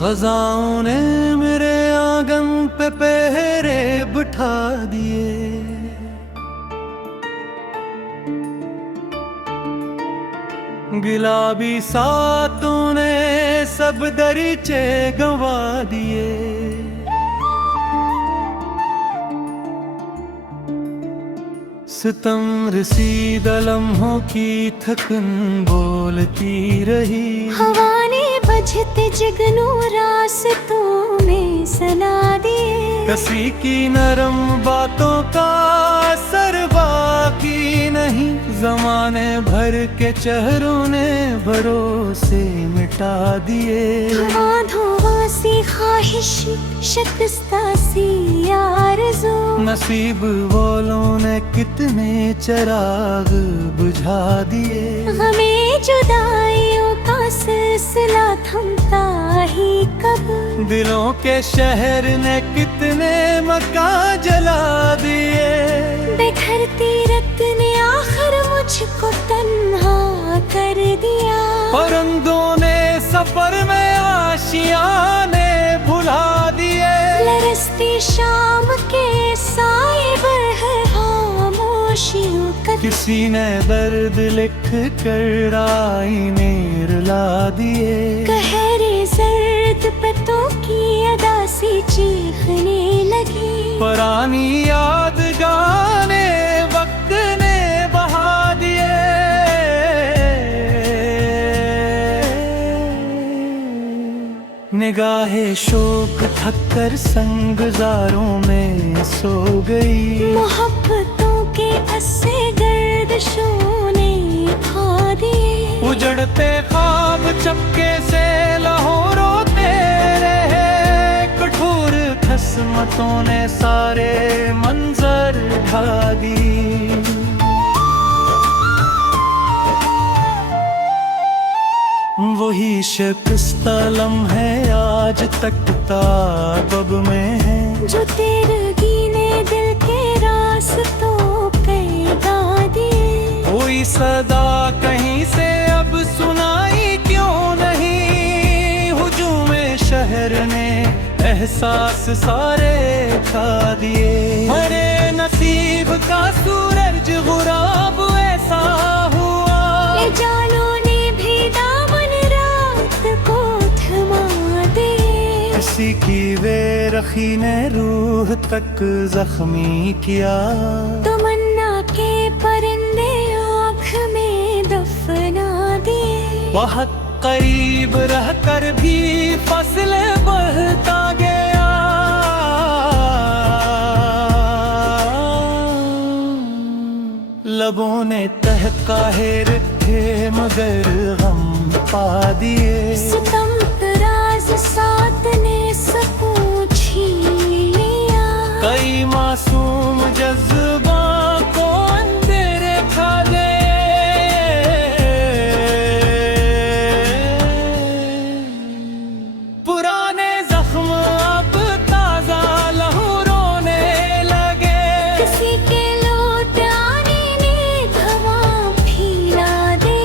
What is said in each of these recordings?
खजाओं ने मेरे आंगन पे पहरे बिठा दिए। गुलाबी सातों ने सब दरीचे गंवा दिए। सितम रसीद लम्हों की थकन बोलती रही। हवा ने बजते जगनू रास्तों में सना दिए। कसी की नरम बातों का असर बाकी नहीं। जमाने भर के चेहरों ने भरोसे मिटा दिए। धुआं सी ख्वाहिश शिकस्ता सी आरज़ू। नसीब वालों ने कितने चराग बुझा दिए। हमें जुदाइयों का सिलसिला थमता ही कब। दिलों के शहर ने कितने मकान जला दिए। बिखरती रत ने आखिर मुझको तन्हा कर दिया। परिंदों ने सफर में आशियाने भुला दिए। लरसती शाम के साए पर खामोशियों का। किसी ने दर्द लिख कर आईने रुला दिए। गहरे जर्द पत्तों की अदा सी चीखने लगी। पुरानी यादगारें वक्त ने बहा दिए। निगाहे शोक थककर संगजारों में सो गई। मोहब्बतों के अस्से गर्दिशों ने खा दिए। उजड़ते ख्वाब चपके से लाहौर रोते रहे। कठोर किस्मतों ने सारे मंजर ढा दी। वही शिकस्ता लम्हे आज तक ताबब में है। जो तेरगी ने दिल के रास्तों पे गा दिए। कोई सदा कहीं से अब सुनाई क्यों नहीं। हुजूम शहर ने एहसास सारे खा दिए। मरे नसीब का सूरज गुराब ऐसा हुआ। ये जालों ने भी दामन रात को थमा दे। किसी की बेरखी ने रूह तक जख्मी किया। तमन्ना के परिंदे आँख में दफना दिए। बहुत करीब रहकर भी फसले बढ़ता गया। लबों ने तहकाहिर थे मगर गम पा दिए। सितम तराज सात ने सकून छीन लिया। कई मासूम जज्बा को अंधेरे खा गए। पुराने जख्म अब ताजा लहू रोने लगे। किसी के लौट आने ने हवा फैला दे।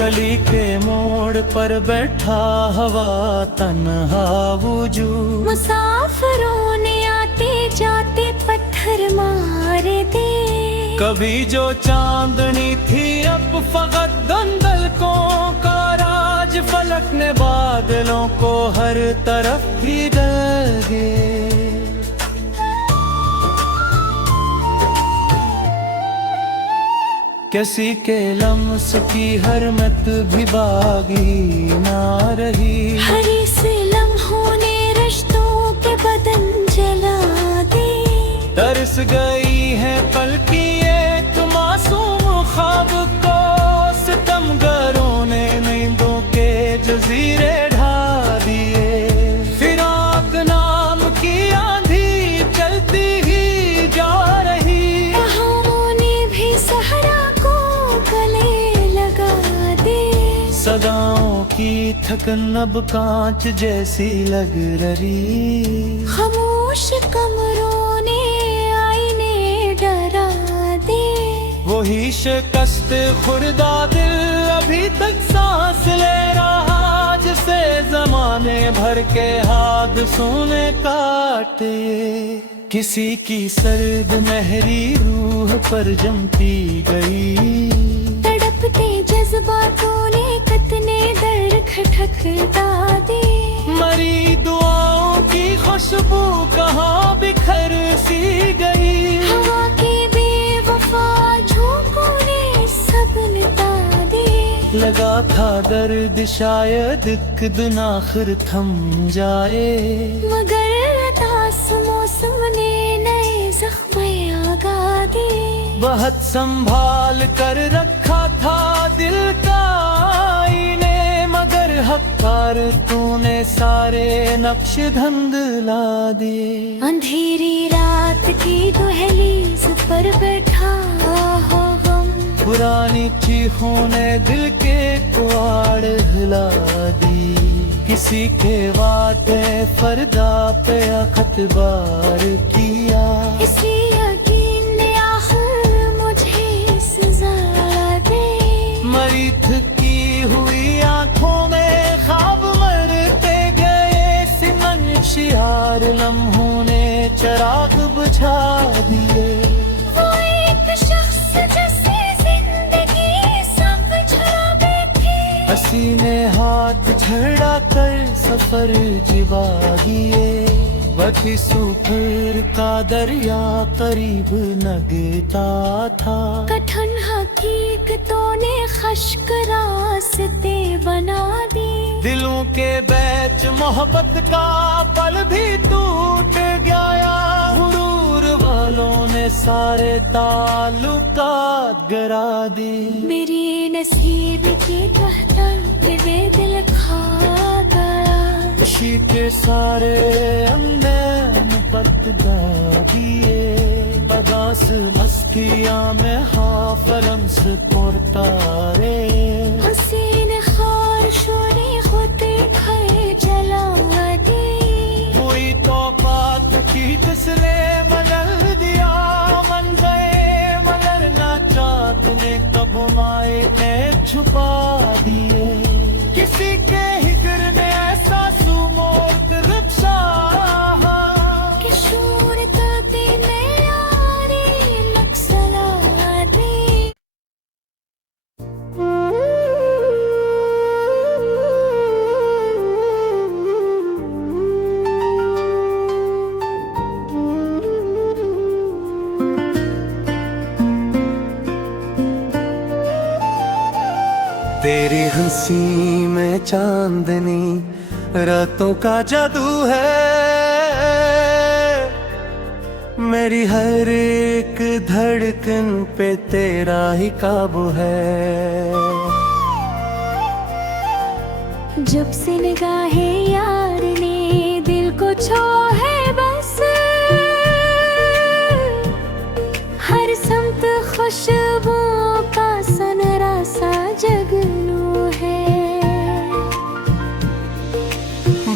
गली के मोड़ पर बैठा हवा तन्हा वजूद। मुसाफिरों ने आते जाते पत्थर मार दे। कभी जो चांदनी थी अब फकत धुंधलकों का राज। फलक ने बादलों को हर तरफ भी डर गए। किसी के लम्स की हरमत भी बागी ना रही। हरी से लम्हों ने रिश्तों के बदन जला दे। तरस गई है पल की एक मासूम ख्वाब को। सितमगरों ने नींदों के जजीरे ढा दिए। फिराक नाम की आंधी चलती ही जा रही। बहावों ने भी सहरा को गले लगा दे। सदाओं की थकन अब कांच जैसी लग रही। खामोश कमरों ने आईने डरा दे। वही शिकस्त खुर्दा दिल अभी तक सांस ले रहा। आज से जमाने भर के हादसों ने काटे, किसी की सर्द महरी रूह पर जमती गई। तड़पते जज्बातों ने कितने दर खटखटा दे, मरी दुआओं की खुशबू कहाँ बिखर सी गई। हवा के बेवफा झोंकों ने सब मिटा दे, लगा था दर्द शायद एक दिन आखिर थम जाए, मगर दास मौसम ने नए जख्म आगा दे। बहुत संभाल कर रखा था दिल का आईने, मगर हकार तूने सारे नक्श धंधला दिए। अंधेरी रात की दहलीज पर बैठा हो गम, पुरानी चीखों ने दिल के कुआड़ हिला दी, किसी के वादे फरदा पे अखतबार किया। इसी यकीन ने आखिर मुझे सजा दे, मरी थकी हुई आंखों में ख्वाब मरते गए, सिमन शियार लम्हों ने चिराग बुझा दिए। वो एक शख्स जिसे जिंदगी समझा बैठी, हसीने हाथ छड़ा कर सफर जिबागिए, वही सुफर का दरिया करीब लगता था। कठिन हकीकतों ने खश्क रास्ते बना दी, दिलों के बैच मोहब्बत का पल भी टूट गया, गुरूर वालों ने सारे ताल्लुकात गिरा दी। मेरी नसीब के तहत वे दिल खा गया, खुशी के सारे अंधेन पतगा दिए, बदास बस्तियां में हाफलम से पुरतारे। हसीन खारशों ने खुद घर जला दी, हुई तो बात की किसने मलल दिया, मन गए मगर ना चाहत ने कब माए ने छुपा दिए। किसी के हिजर ने ऐसा सुमोत रक्षा, कि शूरत दिन यारी नक्सला दी। तेरी हंसी में चांदनी रातों का जादू है, मेरी हर एक धड़कन पे तेरा ही काबू है। जब से निगाहे यार ने दिल को छो है बस, हर समत खुशबुओं का सनरा सा जगनू है।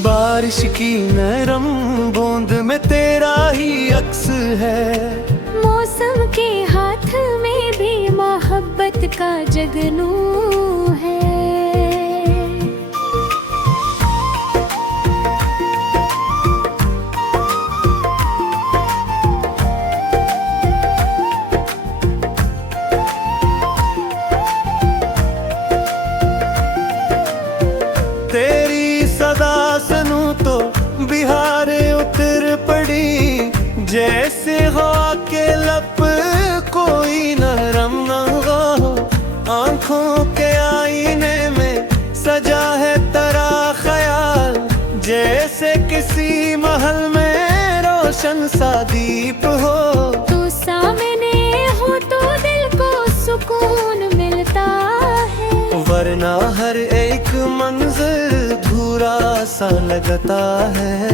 बारिश की नरम बूंद में तेरा ही अक्स है, मौसम के हाथ में भी मोहब्बत का जगनू है। तेरी सदा सुनूं तो बिहारे उतर पड़ी, जैसे हवा के लब कोई नरम न हो। आंखों के आईने में सजा है तेरा ख्याल, जैसे किसी महल में रोशन सा दीप हो। तू सामने हो तो दिल को सुकून मिलता है, वरना हर एक मंजर धूरा सा लगता है।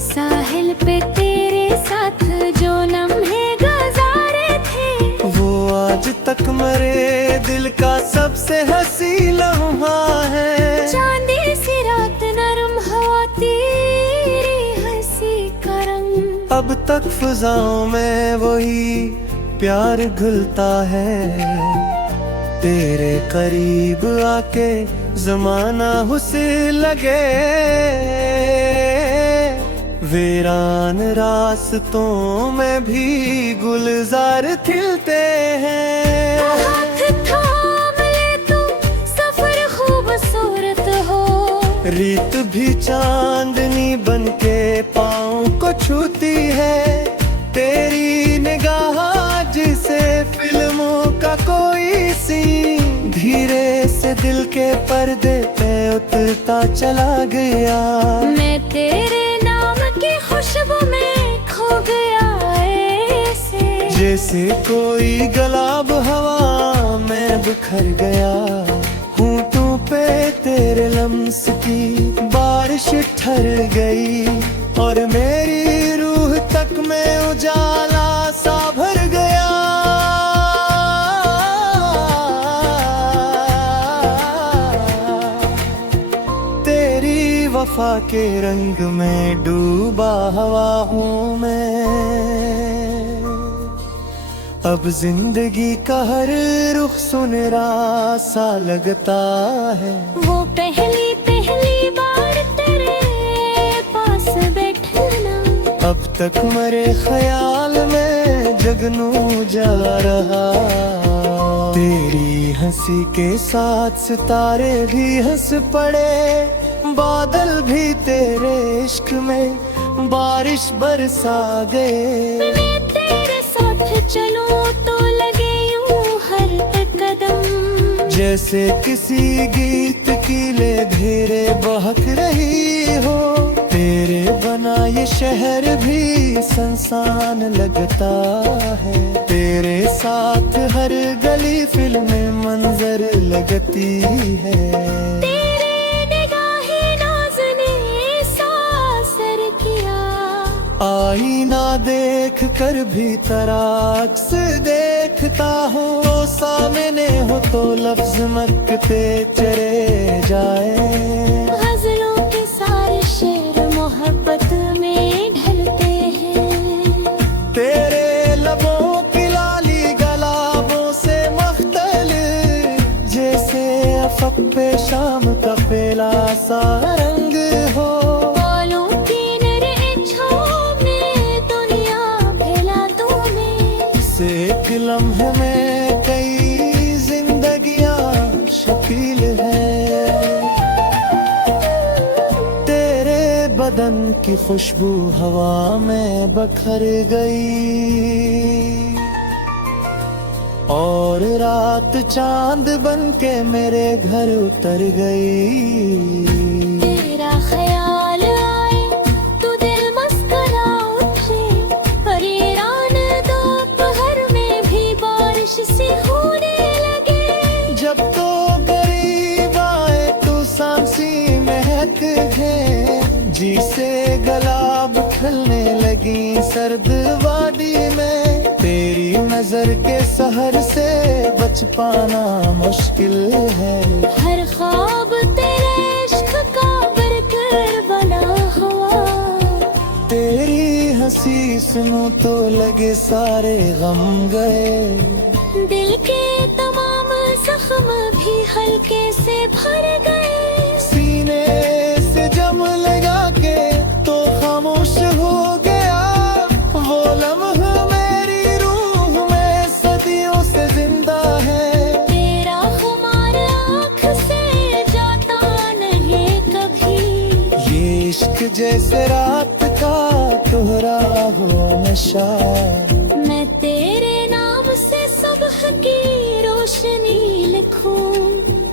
साहिल पे तेरे साथ जो लम्हे गुजारे थे, वो आज तक मेरे दिल का सबसे हंसी लम्हा है। चांदी सी रात नरम हवा तेरी हंसी का रंग, अब तक फिजाओं में वही प्यार घुलता है। तेरे करीब आके जमाना उसे लगे, वीरान रास्तों में भी गुलजार खिलते हैं। हाथ थाम ले तू, सफर खूबसूरत हो। रीत भी चांदनी बनके पाँव को छूती है। तेरी निगाह जिसे फिल्मों का कोई सीन, धीरे से दिल के पर्दे पे उतरता चला गया। मैं तेरे नाम की खुशबू में खो गया ऐसे, जैसे कोई गुलाब हवा में बिखर गया। होंठों पे तेरे लम्स की बारिश ठहर गई, और मेरी रूह तक में उजाला सा भर गया। तेरी वफा के रंग में डूबा हुआ हूँ मैं। अब जिंदगी का हर रुख सुनहरा सा लगता है। वो पहली पहली बार तेरे पास बैठना, अब तक मरे ख्याल में जगनू जा रहा। तेरी हंसी के साथ सितारे भी हंस पड़े, बादल भी तेरे इश्क में बारिश बरसा गए। मैं तेरे साथ चलूं तो लगे यूं हर एक कदम, जैसे किसी गीत की ले धीरे बहक रही हो। तेरे बना ये शहर भी संसान लगता है। तेरे साथ हर गली फिल्म मंजर लगती है। तेरे निगाहें नाज़ ने सासर किया, आईना देख कर भी तराक्स देखता हूँ। तो सामने हो तो लफ्ज मकते चले जाए। गज़लों के सारे शेर मोहब्बत में ढलते हैं। तेरे लबों की लाली गलाबों से मख्तलिफ, जैसे अफक पे शाम का पेला सा रंग हो। बालों की नरे छाँव में दुनिया फैला तूने, से एक लम्हे में कई जिंदगियां शकील है। तेरे बदन की खुशबू हवा में बखर गई, और रात चांद बन के मेरे घर उतर गई। तेरा ख्याल आए तो दिल मस्करा उठे, परेशान दोपहर में भी बारिश सी होने लगे। जब तो करीब आए तो सांसी महक है, जी से गुलाब खिलने लगी सर्द वादी में। तेरी नजर के सहर से बच पाना मुश्किल है। हर ख्वाब तेरे इश्क का बरकर बना हुआ, तेरी हंसी सुनूं तो लगे सारे गम गए। दिल के तमाम जख्म भी हल्के से भर गए। सीने से जम लगा के तो खामोश हो गया। वो लम्हा मेरी रूह में सदियों से जिंदा है। तेरा खुमार आँख से जाता नहीं कभी, ये इश्क जैसे रात का दोहरा हो नशा। मैं तेरे नाम से सुबह की रोशनी लिखूं,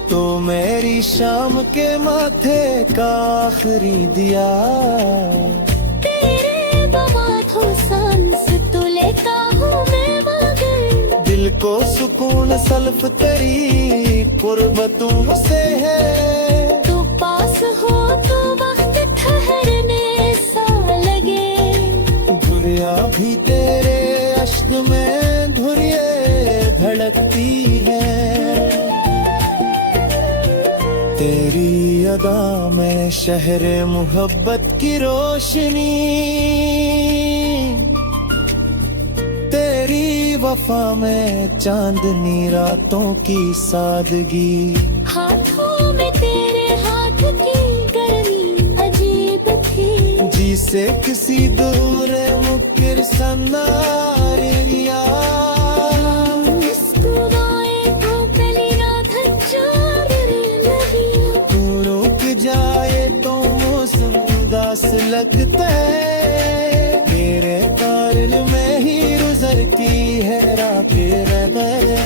तो मेरी शाम के माथे का आखिरी दिया। तेरे बवाथों सांस तो लेता हूँ मैं मगर, दिल को सुकून सल्फ तेरी कुर्बतों से है। तू पास हो तो वक्त ठहरने सा लगे। धुरिया भी तेरे अश्क में धुरिये धड़कती है। तेरी अदा में शहर मोहब्बत की रोशनी, तेरी वफा में चांदनी रातों की सादगी। हाथों में तेरे जैसे किसी दूर मुकर सन्नारिया तू रुक जाए तो मौसम उदास लगता है मेरे कारण में ही गुजर की है राके रह गए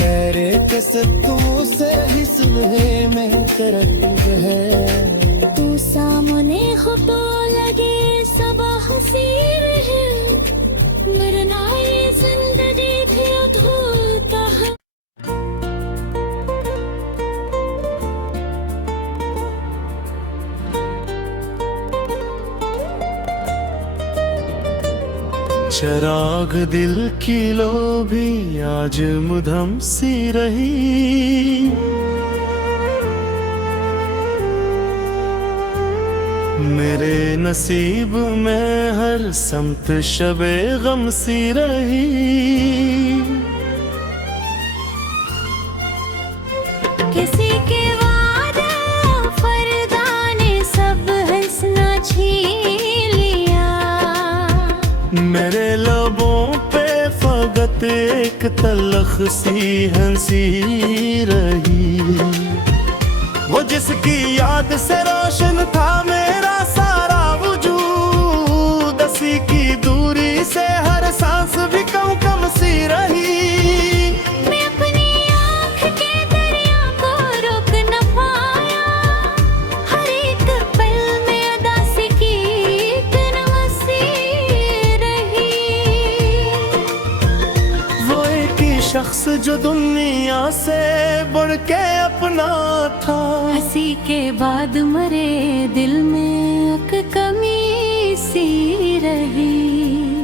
तेरे कसतों से ही सुबह में तरक है तू सामने हो तो लगे सब हसीर है मरना ये जिंदगी भी अधूरा है चराग दिल की लो भी आज मुधम सी रही मेरे नसीब में हर समत शबे गम सी रही किसी के वादे फरदा ने सब हंसना छीन लिया मेरे लबों पे फकत एक तलख सी हंसी रही वो जिसकी याद से रोशन था मेरा सारा वजूद असी की दूरी से हर सांस भी कम कम सी रही मैं अपनी आँख के दरिया को रोक न पाया हर एक पल में अदासी की तनमसी रही वो एक ही शख्स जो दुनिया से बढ़ के अपना था हंसी के बाद मरे दिल में एक कमी सी रही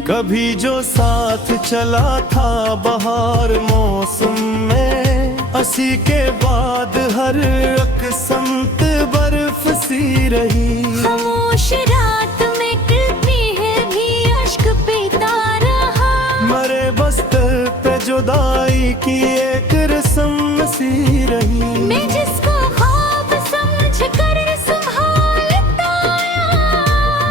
कभी जो साथ चला था बहार मौसम में हंसी के बाद हर एक संत बर्फ सी रही खामोश रात में गिरती है भी अश्क पीता रहा मरे बस्तर पे जुदाई की एक रस्म सी रही मैं जिसको ख्वाब समझ कर संभालता आया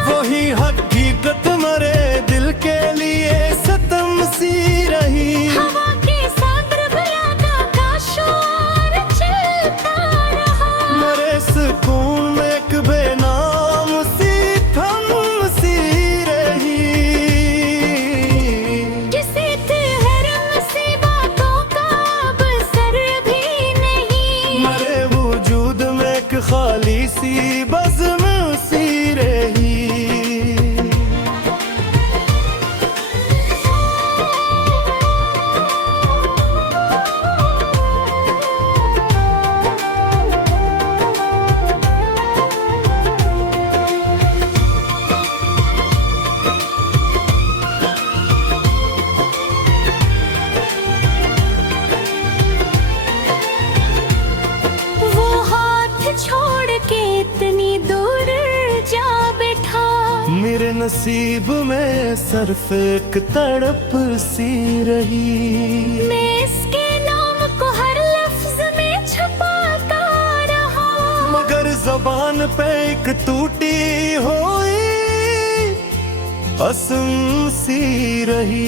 वही हकीकत मरे दिल के लिए सतम सी रही हवा के साथ भुलाता का शोर चलता रहा मरे सुकून में एक बेनाम सी थम सी रही जिसे हर मुसीबतों का बसर भी नहीं मरे वजूद में एक खाली सी बज़्म सी रही वो हाथ छोड़ के इतनी दूर जा बैठा मेरे नसीब में सिर्फ एक तड़प सी रही मैं इसके नाम को हर लफ्ज में छुपाता रहा मगर जबान पे एक टूटी हुई असम सी रही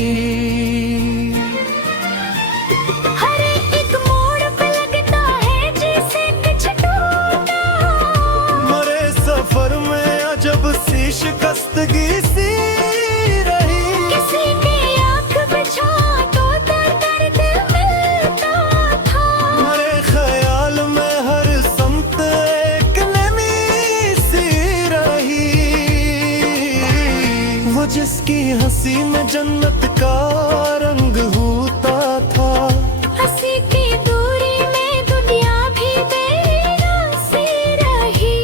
हर एक मोड़ पे लगता है जैसे कुछ टूटा मरे सफर में अजब सी शिकस्तगी सी रही किसी की आँख बिछा तो दर्द मिलता था मरे ख्याल में हर समत एक नमी सी रही वो जिसकी हंसी में जन्नत का रंग होता था हंसी की दूरी में दुनिया भी बेरासी रही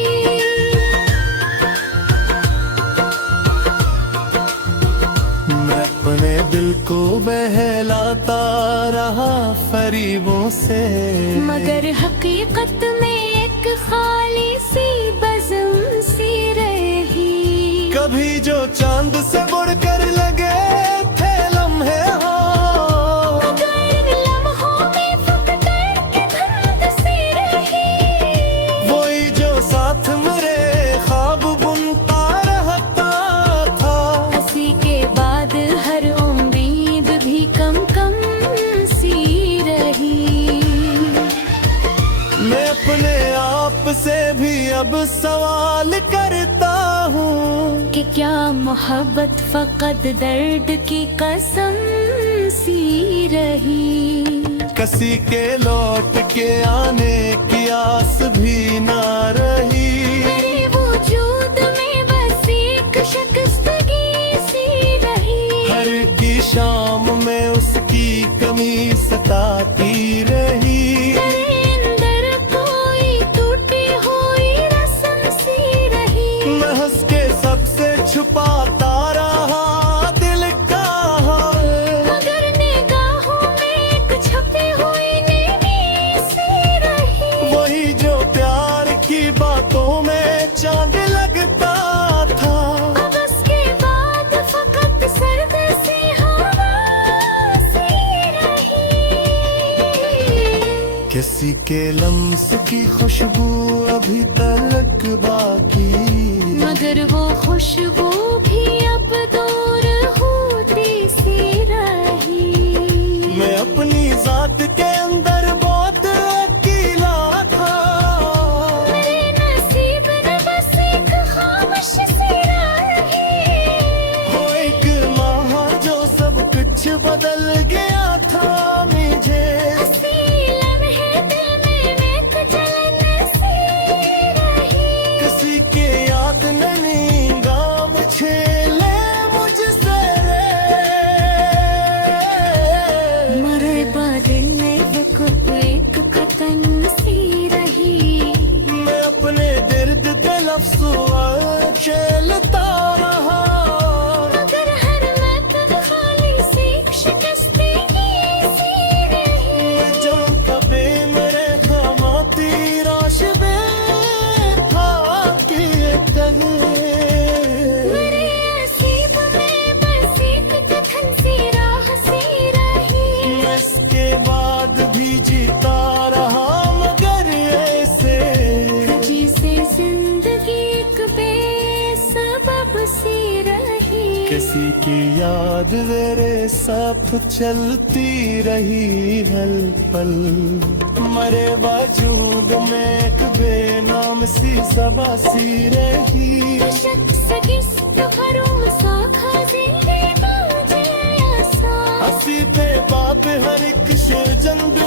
मैं अपने दिल को बहलाता रहा फरीबों से मगर हकीकत में एक खाली सी बज़्म सी रही कभी जो चांद से बढ़कर लगे थे लम्हे हो मगर इन लम्हों में फकत एक धुंध सी रही वही जो साथ मेरे ख्वाब बुनता रहता आपसे भी अब सवाल करता हूँ कि क्या मोहब्बत फकत दर्द की कसम सी रही, किसी के लौट के आने की आस भी ना रही। मेरे वजूद में बस एक शिकस्तगी सी रही, हर की शाम में उसकी कमी सताती रही। मेरे अंदर कोई टूटी हुई रस्म सी रही, मैं हंस के सबसे छुपाता रहा दिल का हाल, मगर निगाहों में एक छपी हुई नींद सी रही। वही जो प्यार की बातों में चांद लगता था। अब उसके बाद फकत सर्द सी हवा सी रही, किसी के लम्स की खुशबू अभी तलक बाकी, मगर वो खुशबू भी अब दूर होती सी रही। मैं अपनी जात के अंदर बहुत अकेला था। मेरे नसीब में बस एक खामोश सी रही, हो एक माह जो सब कुछ बदल गया था मुझे। हंसी लम्हे दिल में एक जलन सी रही, किसी के याद नहीं गाम छेले मुझसे रे। मरे बादल में वक़्त एक कतन सी रही, मैं अपने दर्द के लफ्ज़ों चलता रहा। मगर हर महफ़िल खाली सी शिकस्तगी सी रही। जो कभी मेरे खामाती राशबे था कि तहे। मेरे नसीब में बस एक दफन सी राह सी रही, इसके बाद भी जीता रहा मगर ऐसे। जिसे जिंदगी एक बेसबब सी रही, किसी की याद मेरे साथ चलती रही हर पल। मरे वजूद में एक बेनाम सी सबा सी रही। बेशक सगिस हरों साखा जिंदगी बाजे आसा, हसी पे बाप हर एक शे जंद